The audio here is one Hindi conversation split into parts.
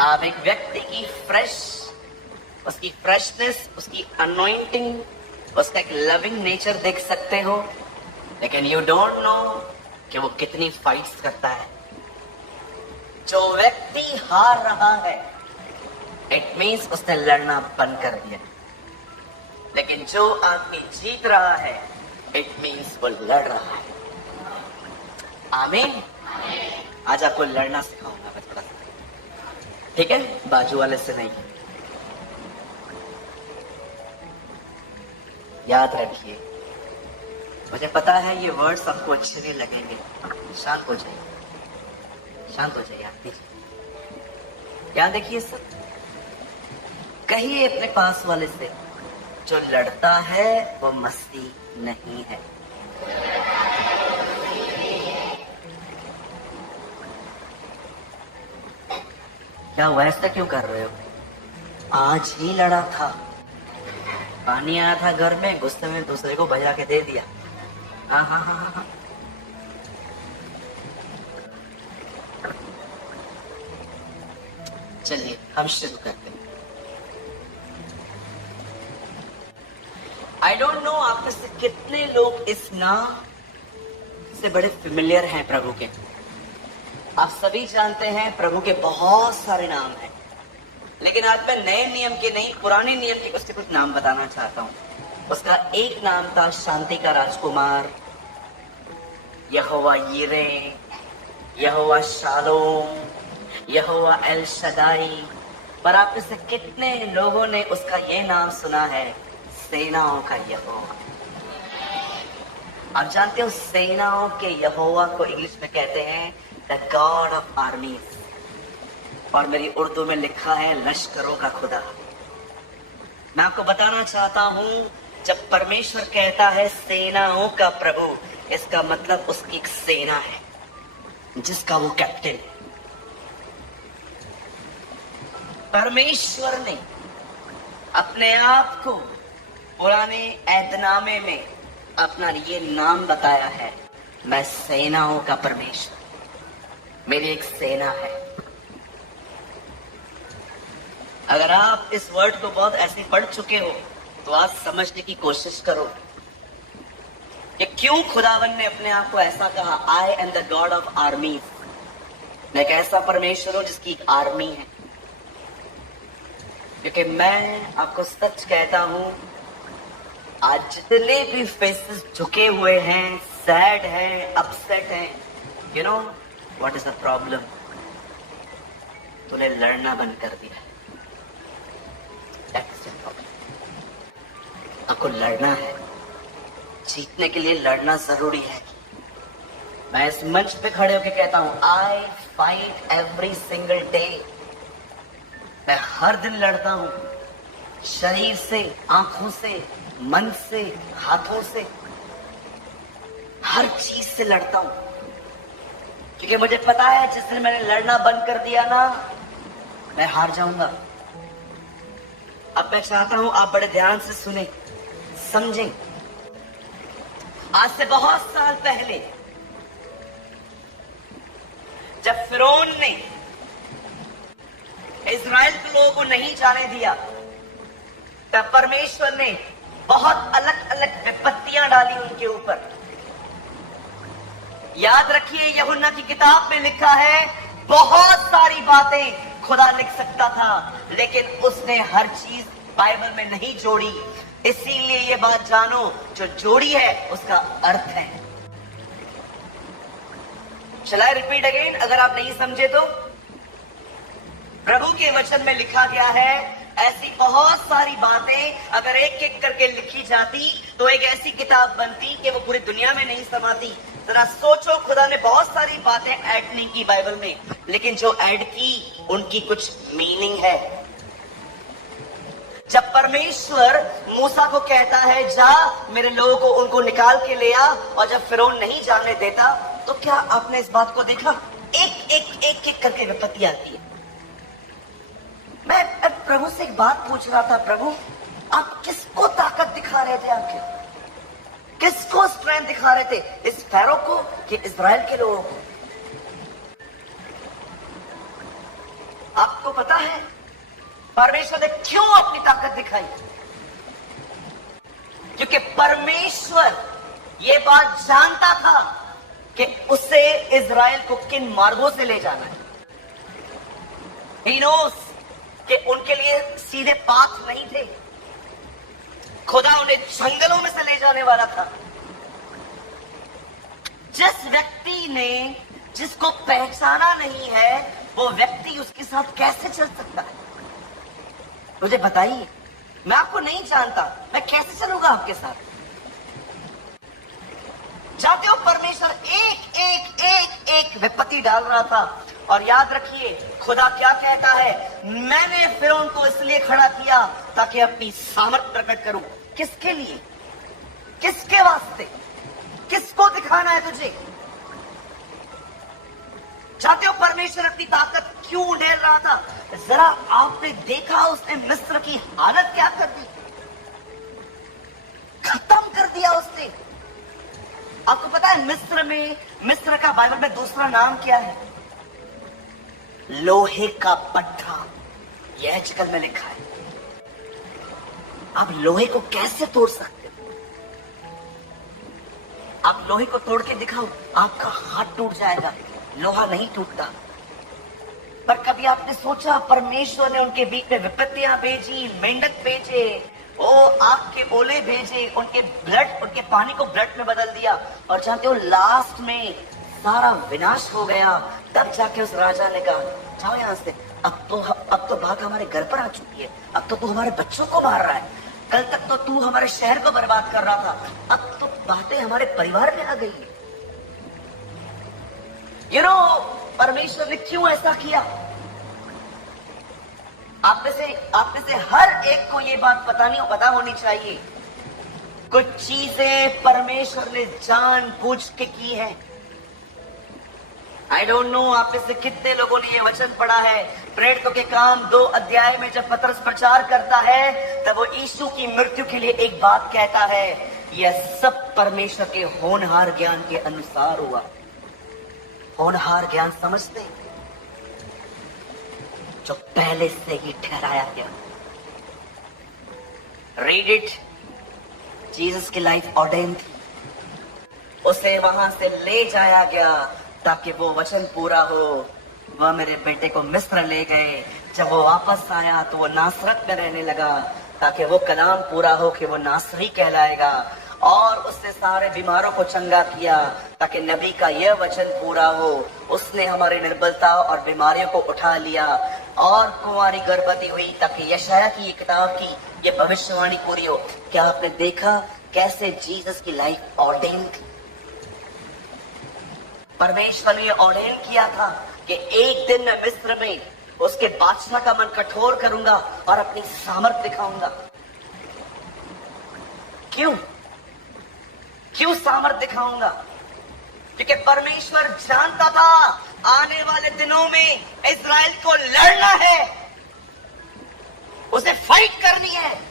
आप एक व्यक्ति की उसकी फ्रेशनेस, उसकी अनॉइंटिंग, उसका एक लविंग नेचर देख सकते हो, लेकिन यू डोंट नो कि वो कितनी फाइट्स करता है। जो व्यक्ति हार रहा है, इट मीन्स उसने लड़ना बंद कर दिया, लेकिन जो आदमी जीत रहा है, इट मीन्स वो लड़ रहा है। आमीन। आज आपको लड़ना सिखाऊंगा मैं थोड़ा सा, ठीक है? बाजू वाले से नहीं। याद रखिए, मुझे पता है ये वर्ड्स आपको अच्छे नहीं लगेंगे। शांत हो जाइए, शांत हो जाइए, आप दीजिए। याद देखिए सब, कहिए अपने पास वाले से, जो लड़ता है वो मस्ती नहीं है। क्या हुआ, ऐसा क्यों कर रहे हो? आज ही लड़ा था, पानी आया था घर में, गुस्से में दूसरे को बजा के दे दिया। हाँ हाँ हाँ हाँ हाँ। चलिए हम शुरू करते हैं। आई डोंट नो आप में से कितने लोग इस नाम से बड़े फेमिलियर हैं प्रभु के। आप सभी जानते हैं प्रभु के बहुत सारे नाम हैं, लेकिन आज मैं नए नियम के नहीं, पुराने नियम के उसके कुछ नाम बताना चाहता हूं। उसका एक नाम था शांति का राजकुमार, यहोवा यिरे, यहोवा शालोम, यहोवा एल शदाई। पर आप में से कितने लोगों ने उसका ये नाम सुना है, सेनाओं का यहोवा? आप जानते हो सेनाओं के यहोवा को इंग्लिश में कहते हैं द गॉड ऑफ आर्मीज, और मेरी उर्दू में लिखा है लश्करों का खुदा। मैं आपको बताना चाहता हूं, जब परमेश्वर कहता है सेनाओं का प्रभु, इसका मतलब उसकी एक सेना है जिसका वो कैप्टन है। परमेश्वर ने अपने आप को पुराने ऐतनामे में अपना ये नाम बताया है, मैं सेनाओं का परमेश्वर, मेरी एक सेना है। अगर आप इस वर्ड को बहुत ऐसे पढ़ चुके हो तो आज समझने की कोशिश करो कि क्यों खुदावन ने अपने आप को ऐसा कहा, I am the God of आर्मीज। मैं एक ऐसा परमेश्वर हूं जिसकी एक आर्मी है। क्योंकि मैं आपको सच कहता हूं, आज जितने भी फेसेस झुके हुए हैं, सैड हैं, अपसेट हैं, you know what is the problem? तूने लड़ना बंद कर दिया। That's the problem. आपको लड़ना है, जीतने के लिए लड़ना जरूरी है। मैं इस मंच पे खड़े होकर कहता हूं, आई फाइट एवरी सिंगल डे। मैं हर दिन लड़ता हूं, शरीर से, आंखों से, मन से, हाथों से, हर चीज से लड़ता हूं। क्योंकि मुझे पता है जिस दिन मैंने लड़ना बंद कर दिया ना, मैं हार जाऊंगा। अब मैं चाहता हूं आप बड़े ध्यान से सुने, समझें। आज से बहुत साल पहले जब फिरौन ने इजराइल के लोगों को नहीं जाने दिया, तब परमेश्वर ने बहुत अलग अलग विपत्तियां डाली उनके ऊपर। याद रखिए, यूहन्ना की किताब में लिखा है, बहुत सारी बातें खुदा लिख सकता था, लेकिन उसने हर चीज बाइबल में नहीं जोड़ी। इसीलिए ये बात जानो, जो जोड़ी है उसका अर्थ है। Shall I repeat again? अगर आप नहीं समझे तो, प्रभु के वचन में लिखा गया है, ऐसी बहुत सारी बातें अगर एक एक करके लिखी जाती तो एक ऐसी किताब बनती कि वो पूरी दुनिया में नहीं समाती। जरा सोचो, खुदा ने बहुत सारी बातें ऐड नहीं की बाइबल में, लेकिन जो ऐड की उनकी कुछ मीनिंग है। जब परमेश्वर मूसा को कहता है, जा मेरे लोगों को उनको निकाल के ले आ, और जब फिरौन नहीं जाने देता, तो क्या आपने इस बात को देखा? एक करके विपत्ति आती है। मैं प्रभु से एक बात पूछ रहा था, प्रभु आप किसको ताकत दिखा रहे थे? आखिर किसको स्ट्रेंथ दिखा रहे थे? इस फैरो को कि इजराइल के लोगों को? आपको पता है परमेश्वर ने क्यों अपनी ताकत दिखाई? क्योंकि परमेश्वर ये बात जानता था कि उसे इज़राइल को किन मार्गों से ले जाना है। He knows कि उनके लिए सीधे पाथ नहीं थे। खुदा उन्हें जंगलों में से ले जाने वाला था। जिस व्यक्ति ने जिसको पहचाना नहीं है वो व्यक्ति उसके साथ कैसे चल सकता है? मुझे बताइए, मैं आपको नहीं जानता, मैं कैसे चलूंगा आपके साथ? जानते हो परमेश्वर एक एक एक एक विपत्ति डाल रहा था। और याद रखिए खुदा क्या कहता है, मैंने फिरौन को इसलिए खड़ा किया ताकि अपनी सामर्थ प्रकट करूं। किसके लिए? किसके वास्ते? किसको दिखाना है तुझे? चाहते हो परमेश्वर अपनी ताकत क्यों ढेर रहा था? जरा आपने देखा उसने मिस्र की हालत क्या कर दी, खत्म कर दिया उसने। आपको पता है मिस्र का बाइबल में दूसरा नाम क्या है? लोहे का पट्टा। यह आजकल में लिखा है। आप लोहे को कैसे तोड़ सकते हो? आप लोहे को तोड़ के दिखाओ, आपका हाथ टूट जाएगा। लोहा नहीं टूटता। पर कभी आपने सोचा परमेश्वर ने उनके बीच में विपत्तियां भेजी, मेंढक भेजे, ओ आग के ओले भेजे, उनके पानी को ब्लड में बदल दिया, और जानते हो लास्ट में सारा विनाश हो गया। तब जाके उस राजा ने कहा जाओ यहां से, अब तो बात हमारे घर पर आ चुकी है। अब तो तू हमारे बच्चों को मार रहा है। कल तक तो तू हमारे शहर को बर्बाद कर रहा था, अब तो बातें हमारे परिवार में आ गई। परमेश्वर ने क्यों ऐसा किया? आप में से हर एक को ये बात पता होनी चाहिए। कुछ चीजें परमेश्वर ने जानबूझ के की है। आई डोंट नो आप में से कितने लोगों ने ये वचन पढ़ा है। प्रेरितों के काम 2 अध्याय में जब पतरस प्रचार करता है तब वो यीशु की मृत्यु के लिए एक बात कहता है, यह सब परमेश्वर के होनहार ज्ञान के अनुसार हुआ। होनहार ज्ञान समझते, जो पहले से ही ठहराया गया। Read it. जीसस की लाइफ ऑर्डेन थी, उसे वहां से ले जाया गया ताकि वो वचन पूरा हो। वह मेरे बेटे को मिस्र ले गए, जब वो वापस आया तो वो नासरत में रहने लगा ताकि वो कलाम पूरा हो कि वो नासरी कहलाएगा। और उसने सारे बीमारों को चंगा किया ताकि नबी का यह वचन पूरा हो, उसने हमारी निर्बलता और बीमारियों को उठा लिया। और कुंवारी गर्भवती हुई ताकि यशायाह की किताब की ये भविष्यवाणी पूरी हो। क्या आपने देखा कैसे जीसस की लाइफ ऑर्डेन थी? परमेश्वर ने ऑर्डेन किया था कि एक दिन मैं मिस्र में उसके बादशाह का मन कठोर करूंगा और अपनी सामर्थ दिखाऊंगा। क्यों सामर्थ दिखाऊंगा? क्योंकि परमेश्वर जानता था आने वाले दिनों में इज़राइल को लड़ना है, उसे फाइट करनी है।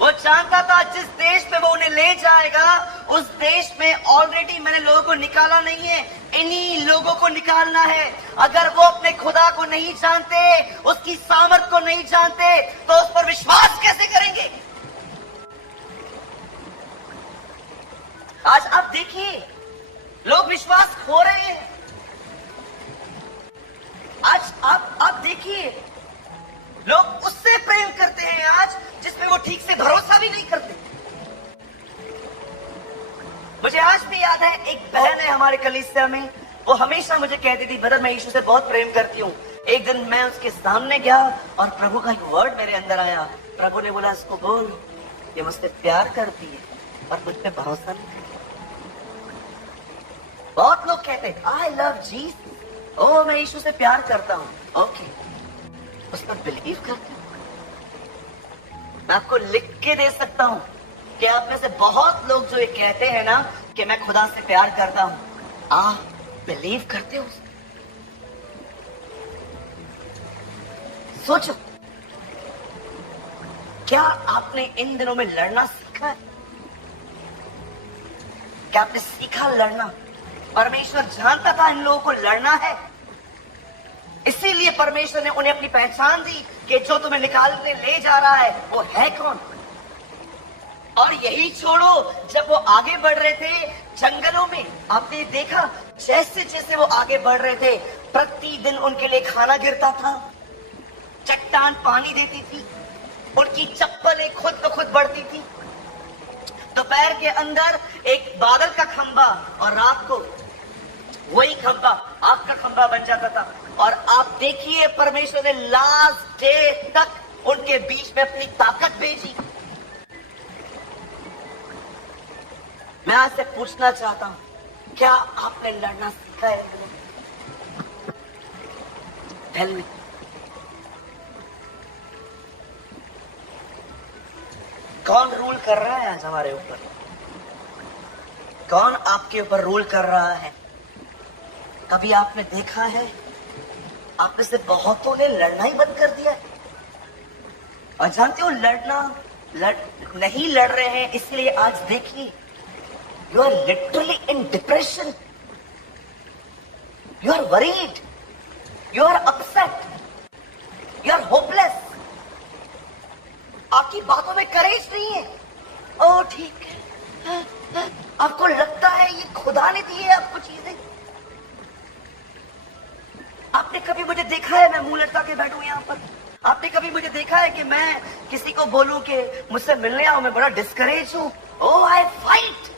वो जानता था जिस देश में वो उन्हें ले जाएगा उस देश में ऑलरेडी मैंने लोगों को निकाला नहीं है, इन्हीं लोगों को निकालना है। अगर वो अपने खुदा को नहीं जानते, उसकी सामर्थ को नहीं जानते, तो उस पर विश्वास कैसे करेंगे? आज आप देखिए लोग विश्वास खो रहे हैं। आज आप देखिए लोग उससे प्रेम करते हैं आज जिसमें वो ठीक से भरोसा भी नहीं करते। मुझे आज भी याद है एक बहन है हमारे कलीसिया में, वो हमेशा मुझे कहती थी ब्रदर मैं यीशु से बहुत प्रेम करती हूँ। एक दिन मैं उसके सामने गया और प्रभु का एक वर्ड मेरे अंदर आया। प्रभु ने बोला इसको बोल ये मुझसे प्यार करती है और मुझ पे भरोसा नहीं करती। बहुत लोग कहते हैं आई लव जीसस, ओ मैं यीशु से प्यार करता हूँ, ओके उस पर बिलीव करते हो। मैं आपको लिख के दे सकता हूँ कि आप में से बहुत लोग जो ये कहते हैं ना कि मैं खुदा से प्यार करता हूँ, आप बिलीव करते हो? सोचो क्या आपने इन दिनों में लड़ना सीखा है? क्या आपने सीखा लड़ना? परमेश्वर जानता था इन लोगों को लड़ना है, इसीलिए परमेश्वर ने उन्हें अपनी पहचान दी कि जो तुम्हें निकालने ले जा रहा है वो है कौन। और यही छोड़ो, जब वो आगे बढ़ रहे थे जंगलों में, आपने देखा जैसे जैसे वो आगे बढ़ रहे थे प्रतिदिन उनके लिए खाना गिरता था, चट्टान पानी देती थी, उनकी चप्पलें खुद ब खुद बढ़ती थी। दोपहर के अंदर एक बादल का खंबा और रात को वही खंबा आग का खंबा बन जाता था। और आप देखिए परमेश्वर ने लास्ट डे तक उनके बीच में अपनी ताकत भेजी। मैं आपसे पूछना चाहता हूं, क्या आपने लड़ना सीखा है? हेल में कौन रूल कर रहा है आज हमारे ऊपर? कौन आपके ऊपर रूल कर रहा है? कभी आपने देखा है? आप में से बहुतों ने लड़ना ही बंद कर दिया है। और जानते हो, नहीं लड़ रहे हैं इसलिए आज देखिए, you are literally in depression, you are worried, you are upset, you are hopeless. आपकी बातों में करेज नहीं है। ओ ठीक है, आपको लगता है ये खुदा ने दी है आपको चीजें। आपने कभी मुझे देखा है मैं मुंह लटका के बैठूं यहाँ पर? आपने कभी मुझे देखा है कि मैं किसी को बोलूं कि मुझसे मिलने आओ, मैं बड़ा डिस्करेज हूं? Oh I fight,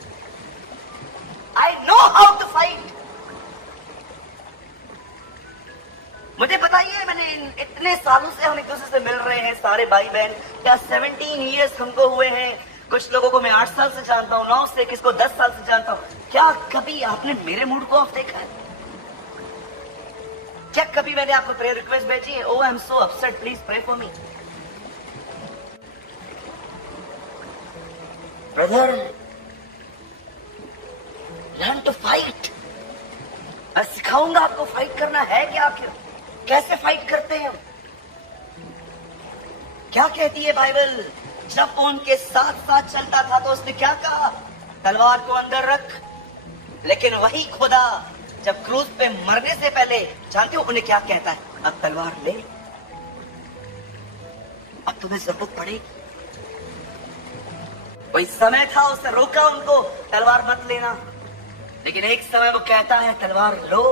I know how to fight. मुझे बताइए, मैंने इतने सालों से हम एक दूसरे से मिल रहे हैं सारे भाई बहन, क्या 17 इयर्स हमको हुए हैं। कुछ लोगों को मैं 8 साल से जानता हूँ, 9 से, किसको 10 साल से जानता हूँ। क्या कभी आपने मेरे मूड को ऑफ देखा है? क्या कभी मैंने आपको प्रेयर रिक्वेस्ट भेजी है? Oh I am so upset, please pray for me. Brother, learn to fight. मैं सिखाऊंगा आपको फाइट करना है क्या, आखिर कैसे फाइट करते हैं। क्या कहती है बाइबल? जब वो उनके साथ साथ चलता था तो उसने क्या कहा? तलवार को अंदर रख। लेकिन वही खुदा जब क्रूज पे मरने से पहले, जानते हो उन्हें क्या कहता है? अब तलवार ले, अब तुम्हें जरूरत पड़ेगी। कोई समय था, उसने रोका उनको तलवार मत लेना, लेकिन एक समय वो कहता है तलवार लो,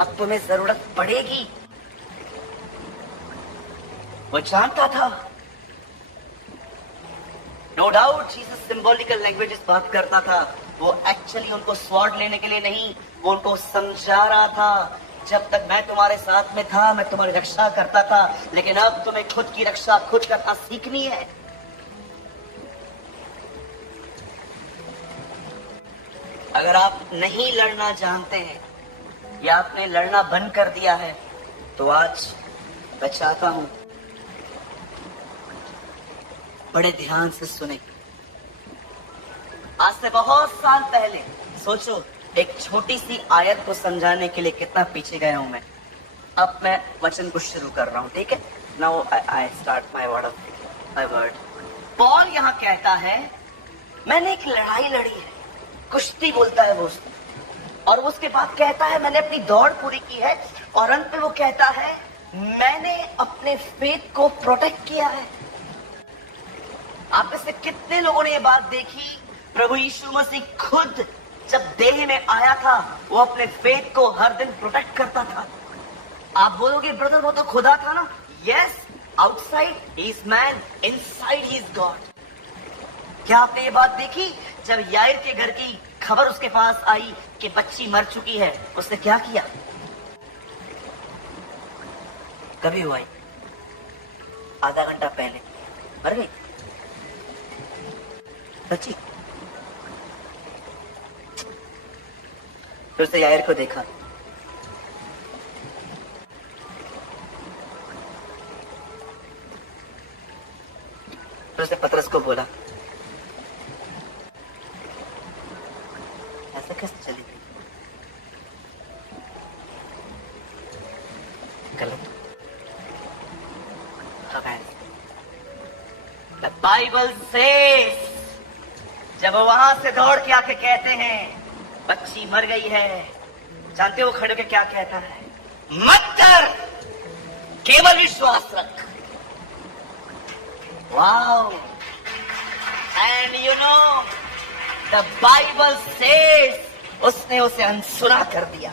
अब तुम्हें जरूरत पड़ेगी। वो जानता था। No doubt Jesus symbolical languages बात करता था। वो एक्चुअली उनको स्वॉर्ड लेने के लिए नहीं, वो उनको समझा रहा था, जब तक मैं तुम्हारे साथ में था मैं तुम्हारी रक्षा करता था, लेकिन अब तुम्हें खुद की रक्षा खुद करना सीखनी है। अगर आप नहीं लड़ना जानते हैं या आपने लड़ना बंद कर दिया है, तो आज मैं चाहता हूं बड़े ध्यान से सुने। आज से बहुत साल पहले सोचो, एक छोटी सी आयत को समझाने के लिए कितना पीछे गया हूं मैं। अब मैं वचन को शुरू कर रहा हूं, ठीक है? Now I start my word. Paul यहां कहता है मैंने एक लड़ाई लड़ी है, कुश्ती बोलता है वो, और उसके बाद कहता है मैंने अपनी दौड़ पूरी की है, और अंत में वो कहता है मैंने अपने फेथ को प्रोटेक्ट किया है। आप में से कितने लोगों ने ये बात देखी? प्रभु यीशु मसीह खुद जब देह में आया था वो अपने फेथ को हर दिन प्रोटेक्ट करता था। आप बोलोगे ब्रदर वो तो खुदा था ना? Yes, outside he is man, inside he is God. क्या आपने ये बात देखी? जब यायर के घर की खबर उसके पास आई कि बच्ची मर चुकी है, उसने क्या किया? कभी हुआ ही आधा घंटा पहले मर गई बच्ची। फिर से यायर को देखा, फिर से पतरस को बोला ऐसा कैसे चली गई? गलत। The Bible says, जब वहां से दौड़ के आके कहते हैं बच्ची मर गई है, जानते हो खड़े के क्या कहता है? मत डर, केवल विश्वास रख। Wow. And you know the Bible says, उसने उसे अनसुना कर दिया।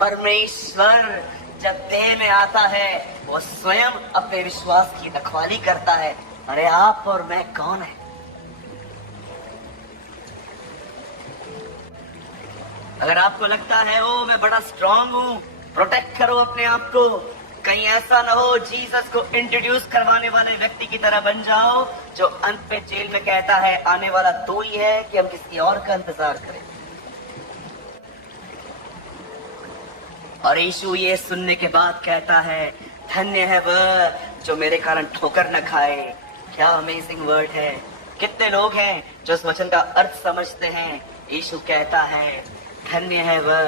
परमेश्वर जब देह में आता है वो स्वयं अपने विश्वास की रखवाली करता है। अरे आप और मैं कौन है? अगर आपको लगता है ओ मैं बड़ा स्ट्रांग हूं, प्रोटेक्ट करो अपने आप को। कहीं ऐसा ना हो जीसस को इंट्रोड्यूस करवाने वाले व्यक्ति की तरह बन जाओ जो अंत में जेल में कहता है आने वाला तो ही है कि हम किसी और का इंतजार करें। और यीशु ये सुनने के बाद कहता है धन्य है वह जो मेरे कारण ठोकर न खाए। क्या अमेजिंग वर्ड है। कितने लोग हैं जो इस वचन का अर्थ समझते हैं। यीशु कहता है धन्य है वह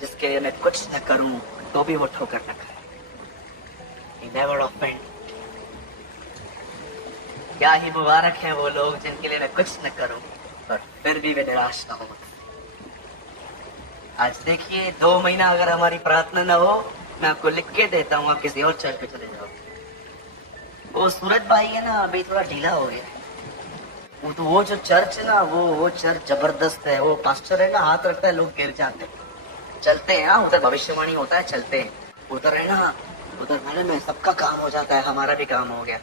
जिसके लिए मैं कुछ न करूं तो भी वो ठोकर न खाए। He never offend। क्या ही मुबारक है वो लोग जिनके लिए मैं कुछ न करूं और फिर भी वे निराश न हो। आज देखिए 2 महीना अगर हमारी प्रार्थना न हो, मैं आपको लिख के देता हूँ, आप किसी और चर्च पे चले जाओ। वो सूरज भाई है ना, अभी थोड़ा ढीला हो गया। वो जो चर्च है ना, वो चर्च जबरदस्त है। वो पास्टर है ना, हाथ रखता है लोग गिर जाते हैं। चलते हैं उधर भविष्यवाणी होता है, चलते हैं उधर है ना, उधर मैंने में सबका काम हो जाता है, हमारा भी काम हो गया।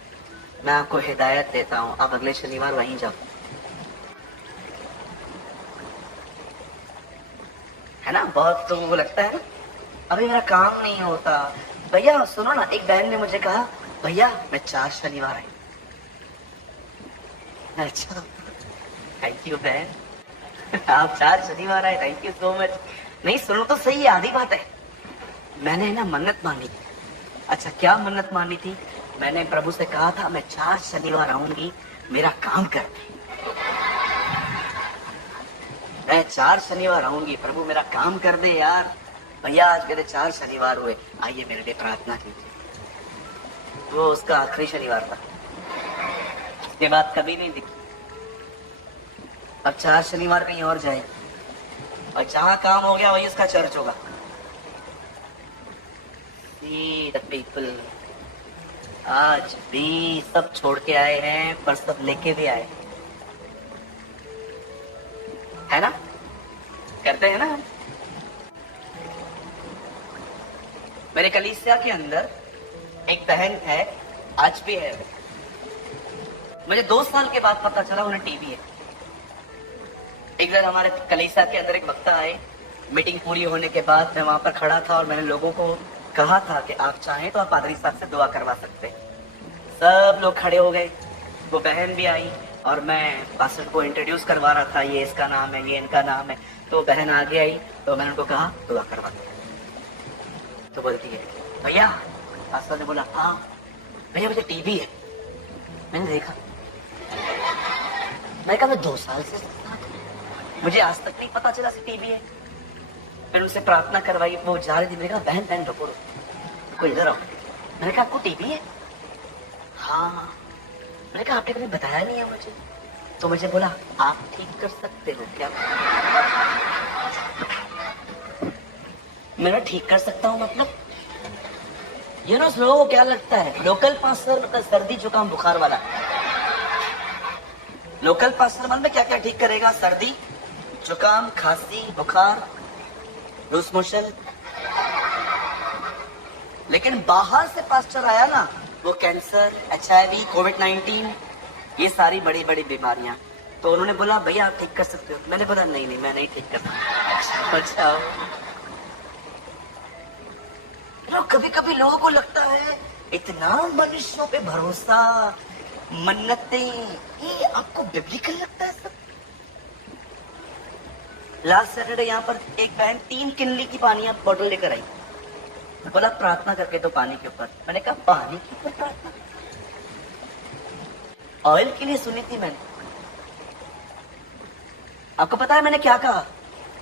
मैं आपको हिदायत देता हूँ, आप अगले शनिवार वहीं जाओ, है ना। बहुत लोगों को लगता है ना अभी मेरा काम नहीं होता। भैया सुनो ना, एक बहन ने मुझे कहा भैया मैं 4 शनिवार आई। अच्छा थैंक यू बहन, आप 4 शनिवार आए, थैंक यू सो मच। नहीं सुनो तो सही, आधी बात है। मैंने ना मन्नत मानी थी। अच्छा क्या मन्नत मानी थी? मैंने प्रभु से कहा था मैं 4 शनिवार आऊंगी, मेरा काम कर दे। मैं 4 शनिवार आऊंगी, प्रभु मेरा काम कर दे यार। भैया आज मेरे 4 शनिवार हुए, आइए मेरे लिए प्रार्थना कीजिए। वो उसका आखिरी शनिवार था, उसके बाद कभी नहीं दिखी। अब 4 शनिवार कहीं और जाए और जहां काम हो गया वही उसका चर्च होगा। See the people, आज भी सब छोड़ के आए हैं पर सब लेके भी आए, है ना। करते हैं ना। मेरे कलीसिया के अंदर एक बहन है, आज भी है। मुझे 2 साल के बाद पता चला उन्हें टीबी है। एक बार हमारे कलीसिया के अंदर एक वक्ता आए, मीटिंग पूरी होने के बाद मैं वहां पर खड़ा था और मैंने लोगों को कहा था कि आप चाहें तो आप पादरी साहब से दुआ करवा सकते हैं। सब लोग खड़े हो गए, वो बहन भी आई और मैं पास्टर को इंट्रोड्यूस करवा रहा था, ये इसका नाम है, ये इनका नाम है। तो बहन आगे आई तो मैंने उनको कहा दुआ करवा दो। तो बोलती है भैया, पास्टर ने बोला हाँ भैया मुझे टीबी है। मैंने देखा, मैं कहा मैं 2 साल से मुझे आज तक नहीं पता चला टीबी है। फिर उनसे प्रार्थना करवाई, वो जा रही थी। मैंने कहा बहन बहन रुको इधर आओ। मैंने कहा आपको टीबी है? हाँ। मैंने कहा आपने कभी बताया नहीं है मुझे। तो मुझे बोला आप ठीक कर सकते हो क्या? मैं ठीक कर सकता हूँ मतलब? ये ना लोगों को क्या लगता है लोकल पास्टर मतलब सर्दी जुकाम बुखार वाला। लोकल पास्टर मतलब क्या क्या ठीक करेगा? सर्दी जुकाम खांसी बुखार लूज मोशन। लेकिन बाहर से पास्टर आया ना, वो कैंसर HIV COVID-19 ये सारी बड़ी बड़ी बीमारियां। तो उन्होंने बोला भैया आप ठीक कर सकते हो। मैंने बोला नहीं मैं नहीं ठीक कर सकता। अच्छा कभी कभी लोगों को लगता है इतना मनुष्यों पे भरोसा, मन्नतें, ये आपको बिब्लिकल लगता है सब। लास्ट सैटरडे यहाँ पर एक बहन 3 किनली की पानी बोतल लेकर आई। बोला प्रार्थना करके तो पानी के ऊपर। मैंने कहा पानी के ऊपर प्रार्थना? ऑयल के लिए सुनी थी मैंने। आपको पता है मैंने क्या कहा?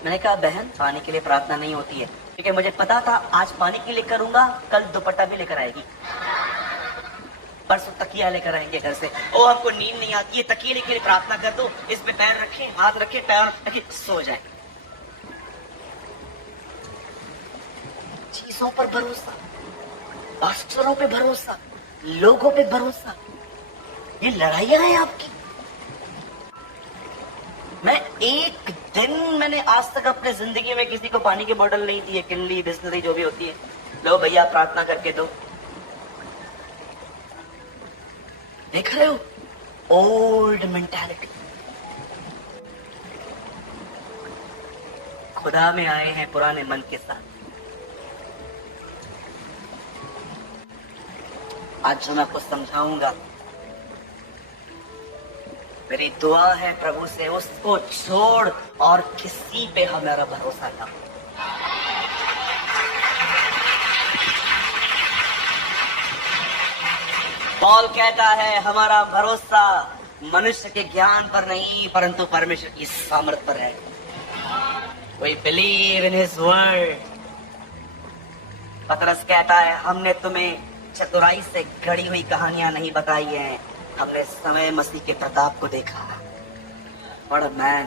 मैंने कहा बहन पानी के लिए प्रार्थना नहीं होती है, क्योंकि मुझे पता था आज पानी के लिए करूंगा, कल दुपट्टा भी लेकर आएगी, परसों तकिया लेकर आएंगे घर से। ओ आपको नींद नहीं आती है, तकिए लेके लिए प्रार्थना कर दो, इस पे पैर रखें, हाथ रखें, पैर रखें, सो जाए। चीजों पर भरोसा। पास्टरों पे भरोसा, लोगों पे भरोसा, ये लड़ाइयां हैं आपकी। मैंने आज तक अपने जिंदगी में किसी को पानी की बोतल नहीं दी है, किनली बिस्लरी जो भी होती है, लो भैया प्रार्थना करके दो। देख रहे हो ओल्ड मेंटालिटी। खुदा में आए हैं पुराने मन के साथ। आज जो मैं आपको समझाऊंगा, मेरी दुआ है प्रभु से उसको छोड़ और किसी पे हमारा भरोसा ना हो। पॉल कहता है हमारा भरोसा मनुष्य के ज्ञान पर नहीं परंतु परमेश्वर की सामर्थ पर है। We believe in his word। पतरस कहता है हमने तुम्हें चतुराई से गढ़ी हुई कहानियां नहीं बताई हैं, हमने समय मसीह के प्रताप को देखा। What a man।